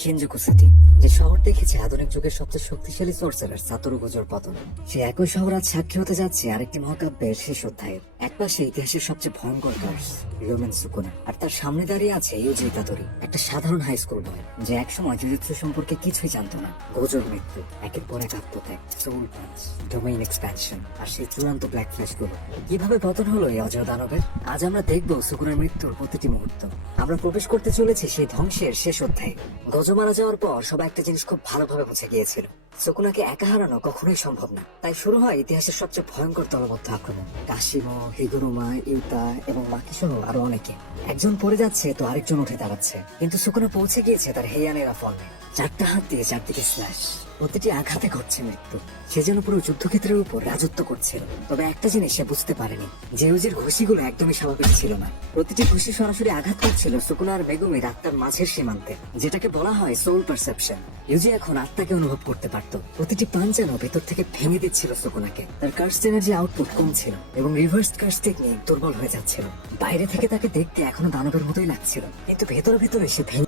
Shinjuku city, যে শহর দেখেছে আধুনিক যুগের সবচেয়ে শক্তিশালী সর্সারার সাতোরু গোজোর পতন, সে একই শহর আজ সাক্ষী হতে যাচ্ছে আরেকটি মহাকাব্যের শেষ অধ্যায়ের। একপাশে ইতিহাসের সবচেয়ে ভয়ঙ্কর কার্স রোমেন সুকুনা, আর তার সামনে দাঁড়িয়ে আছে ইউজি ইতাদোরি, একটা সাধারণ হাই স্কুল বয় যে একসময় জুজুৎসু সম্পর্কে কিছুই জানতো না। গোজোর মৃত্যু, একের পর এক আত্মত্যাগ, সোল পাঞ্চ, ডোমেইন এক্সপ্যানশন, আর সেই চূড়ান্ত ব্ল্যাক ফ্ল্যাশ গুলো কিভাবে পতন হলো এই অজয় দানবের। আজ আমরা দেখবো সুকুনার মৃত্যুর প্রতিটি মুহূর্ত। আমরা প্রবেশ করতে চলেছি সেই ধ্বংসের শেষ অধ্যায়ে। গোজো মারা যাওয়ার পর সবাই একটা জিনিস খুব ভালোভাবে বুঝে গিয়েছিল, সুকুনাকে একা হারানো কখনোই সম্ভব না। তাই শুরু হয় ইতিহাসের সবচেয়ে ভয়ঙ্কর দলবদ্ধ আক্রমণ। কাশিমো, হিগুরুমা, ইউতা এবং মাকি সহ আরো অনেকে। একজন পড়ে যাচ্ছে তো আরেকজন উঠে দাঁড়াচ্ছে, কিন্তু সুকুনা পৌঁছে গিয়েছে তার হেয়ানেরা ফর্মে। চারটা হাত দিয়ে চারদিকে স্ল্যাশ, প্রতিটি আঘাতে ঘটছে মৃত্যু। সে যেন পুরো যুদ্ধক্ষেত্রের উপর রাজত্ব করছিল। তবে একটা জিনিস সে বুঝতে পারেনি, যে উজির ঘুষিগুলো একদমই স্বাভাবিক ছিল না। প্রতিটি ঘুষি সরাসরি আঘাত করছিল সুকুনা আর মেগুমির আত্মার মাঝের সীমান্তে, যেটাকে বলা হয় সোল পারসেপশন। ইউজি এখন আত্মাকে অনুভব করতে পারত। প্রতিটি পাঞ্চ যেন ভেতর থেকে ভেঙে দিচ্ছিল সুকুনাকে। তার কার্স এনার্জি আউটপুট কম ছিল এবং রিভার্স কার্স টেকনিক দুর্বল হয়ে যাচ্ছিল। বাইরে থেকে তাকে দেখতে এখনো দানবের মতোই লাগছিল, কিন্তু ভেতরে ভেতরে সে ভেঙে